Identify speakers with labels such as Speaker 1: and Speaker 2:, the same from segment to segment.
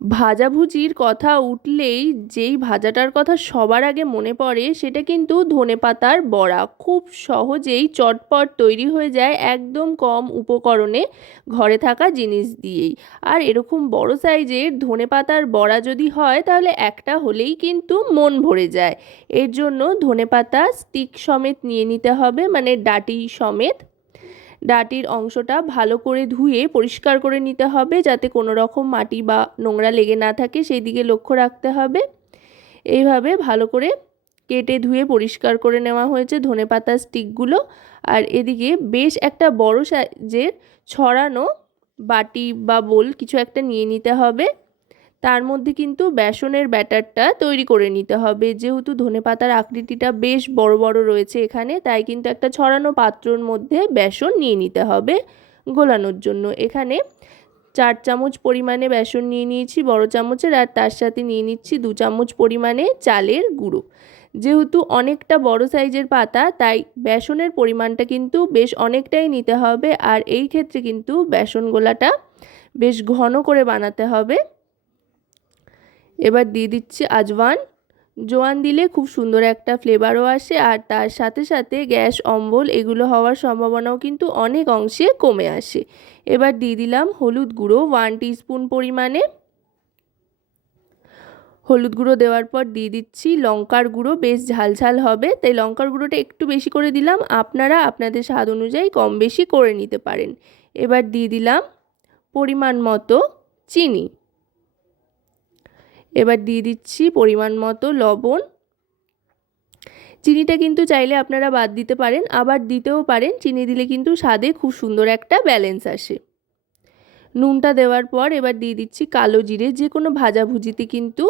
Speaker 1: ভাজাভুজির কথা উঠলেই যেই ভাজাটার কথা সবার আগে মনে পড়ে, সেটা কিন্তু ধনেপাতার বড়া। খুব সহজেই চটপট তৈরি হয়ে যায় একদম কম উপকরণে ঘরে থাকা জিনিস দিয়েই। আর এরকম বড় সাইজের ধনেপাতার বড়া যদি হয়, তাহলে একটা হলেই কিন্তু মন ভরে যায়। এর জন্য ধনেপাতা স্টিক সমেত নিয়ে নিতে হবে মানে ডাটি সমেত। ডাটির অংশটা ভালো করে ধুয়ে পরিষ্কার করে নিতে হবে যাতে কোনো রকম মাটি বা নোংরা লেগে না থাকে, সেই দিকে লক্ষ্য রাখতে হবে। এইভাবে ভালো করে কেটে ধুয়ে পরিষ্কার করে নেওয়া হয়েছে ধনে পাতার স্টিকগুলো। আর এদিকে বেশ একটা বড় সাইজের ছড়ানো বাটি বা বোল কিছু একটা নিয়ে নিতে হবে। তার মধ্যে কিন্তু বেসনের ব্যাটারটা তৈরি করে নিতে হবে। যেহেতু ধনে পাতার আকৃতিটা বেশ বড় বড় রয়েছে এখানে, তাই কিন্তু একটা ছড়ানো পাত্রর মধ্যে বেসন নিয়ে নিতে হবে গোলানোর জন্য। এখানে চার চামচ পরিমাণে বেসন নিয়ে নিয়েছি, বড় চামচের, আর তার সাথে নিয়ে নিচ্ছি দু চামচ পরিমাণে চালের গুঁড়ো। যেহেতু অনেকটা বড় সাইজের পাতা, তাই বেসনের পরিমাণটা কিন্তু বেশ অনেকটাই নিতে হবে, আর এই ক্ষেত্রে কিন্তু বেসন গোলাটা বেশ ঘন করে বানাতে হবে। এবার দিয়ে দিচ্ছি আজওয়ান। জোয়ান দিলে খুব সুন্দর একটা ফ্লেভারও আসে আর তার সাথে সাথে গ্যাস, অম্বল এগুলো হওয়ার সম্ভাবনাও কিন্তু অনেক অংশে কমে আসে। এবার দিয়ে দিলাম হলুদ গুঁড়ো ওয়ান টিস্পুন পরিমাণে। হলুদ গুঁড়ো দেওয়ার পর দিয়ে দিচ্ছি লঙ্কার গুঁড়ো, বেশ ঝাল ঝাল হবে। তাই লঙ্কার গুঁড়োটা একটু বেশি করে দিলাম। আপনারা আপনাদের স্বাদ অনুযায়ী কম বেশি করে নিতে পারেন। এবার দিয়ে দিলাম পরিমাণ মতো চিনি। এবার দিয়ে দিচ্ছি পরিমাণ মতো লবণ। চিনিটা কিন্তু চাইলে আপনারা বাদ দিতে পারেন, আবার দিতেও পারেন। চিনি দিলে কিন্তু স্বাদে খুব সুন্দর একটা ব্যালেন্স আসে। নুনটা দেওয়ার পর এবার দিয়ে দিচ্ছি কালো জিরে। যে কোনো ভাজাভুজিতে কিন্তু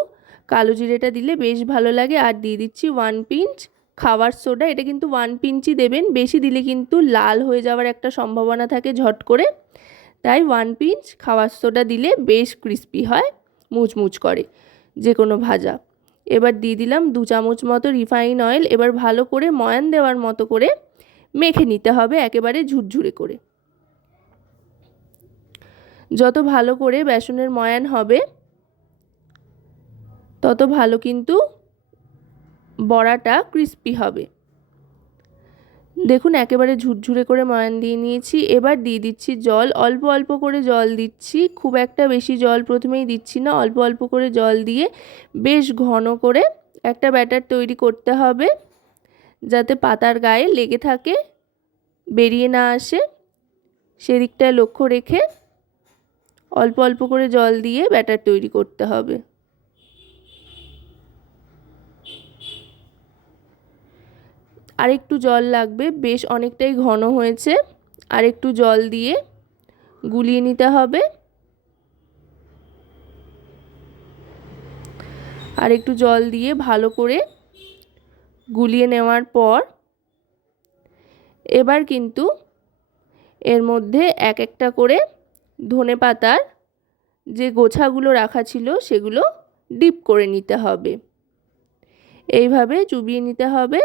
Speaker 1: কালো জিরেটা দিলে বেশ ভালো লাগে। আর দিয়ে দিচ্ছি ওয়ান পিঞ্চ খাওয়ার সোডা এটা কিন্তু ওয়ান পিঞ্চই দেবেন। বেশি দিলে কিন্তু লাল হয়ে যাওয়ার একটা সম্ভাবনা থাকে ঝট করে। তাই ওয়ান পিঞ্চ খাওয়ার সোডা দিলে বেশ ক্রিস্পি হয়, মুচমুচ করে। যে কোনো ভাজা। এবার দিয়ে দিলাম দু চামচ মতো রিফাইন অয়েল, এবার ভালো করে ময়ান দেওয়ার মতো করে মেখে নিতে হবে একেবারে ঝুরঝুরে করে। যত ভালো করে বেসনের ময়ান হবে, তত ভালো কিন্তু বড়াটা ক্রিস্পি হবে। দেখুন, একেবারে ঝুরঝুরে করে ময়ান দিয়ে নিয়েছি। এবার দিয়ে দিচ্ছি জল। অল্প অল্প করে জল দিচ্ছি। খুব একটা বেশি জল প্রথমেই দিচ্ছি না। অল্প অল্প করে জল দিয়ে বেশ ঘন করে একটা ব্যাটার তৈরি করতে হবে, যাতে পাতার গায়ে লেগে থাকে, বেরিয়ে না আসে। সেদিকটায় লক্ষ্য রেখে অল্প অল্প করে জল দিয়ে ব্যাটার তৈরি করতে হবে। আর একটু জল লাগবে, বেশ অনেকটাই ঘন হয়েছে। আর একটু জল দিয়ে গুলিয়ে নিতে হবে। আর একটু জল দিয়ে ভালো করে গুলিয়ে নেওয়ার পর এবার কিন্তু এর মধ্যে এক একটা করে ধনে পাতার যে গোছাগুলো রাখা ছিল সেগুলো ডিপ করে নিতে হবে। এইভাবে চুবিয়ে নিতে হবে।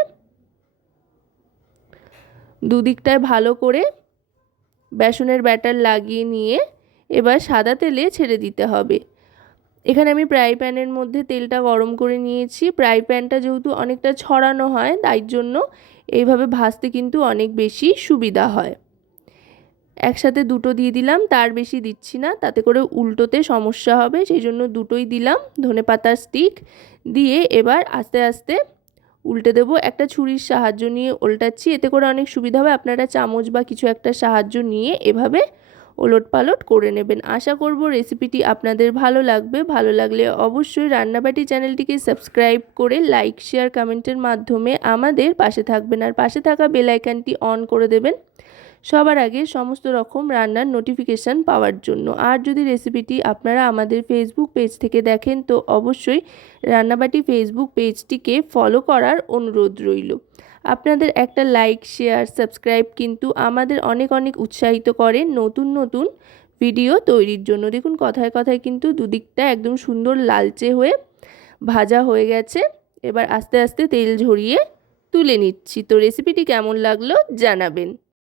Speaker 1: দুদিকটায় ভালো করে বেসনের ব্যাটার লাগিয়ে নিয়ে এবার সাদা তেলে ছেড়ে দিতে হবে। এখানে আমি ফ্রাই প্যানের মধ্যে তেলটা গরম করে নিয়েছি। ফ্রাই প্যানটা যেহেতু অনেকটা ছড়ানো হয়, তাই জন্য এইভাবে ভাজতে কিন্তু অনেক বেশি সুবিধা হয়। একসাথে দুটো দিয়ে দিলাম, তার বেশি দিচ্ছি না, তাতে করে উল্টোতে সমস্যা হবে, সেই জন্য দুটোই দিলাম ধনে পাতার স্টিক দিয়ে এবার আস্তে আস্তে উল্টে দেব। একটা ছুরির সাহায্য নিয়ে উল্টাচ্ছি এতে করে অনেক সুবিধা হবে। আপনারা চামচ বা কিছু একটা সাহায্য নিয়ে এভাবে ওলট পালট করে নেবেন। আশা করব রেসিপিটি আপনাদের ভালো লাগবে। ভালো লাগলে অবশ্যই রান্নাবাটি চ্যানেলটিকে সাবস্ক্রাইব করে লাইক, শেয়ার, কমেন্টের মাধ্যমে আমাদের পাশে থাকবেন। আর পাশে থাকা বেলাইকানটি অন করে দেবেন। সবার আগে সমস্ত রকম রান্নার নোটিফিকেশান পাওয়ার জন্য। আর যদি রেসিপিটি আপনারা আমাদের ফেসবুক পেজ থেকে দেখেন, তো অবশ্যই রান্নাবাটি ফেসবুক পেজটিকে ফলো করার অনুরোধ রইল। আপনাদের একটা লাইক শেয়ার সাবস্ক্রাইব কিন্তু আমাদের অনেক অনেক উৎসাহিত করে নতুন নতুন ভিডিও তৈরির জন্য। দেখুন, কথায় কথায় কিন্তু দুদিকটা একদম সুন্দর লালচে হয়ে ভাজা হয়ে গেছে। এবার আস্তে আস্তে তেল ঝরিয়ে তুলে নিচ্ছি। তো রেসিপিটি কেমন লাগল জানাবেন।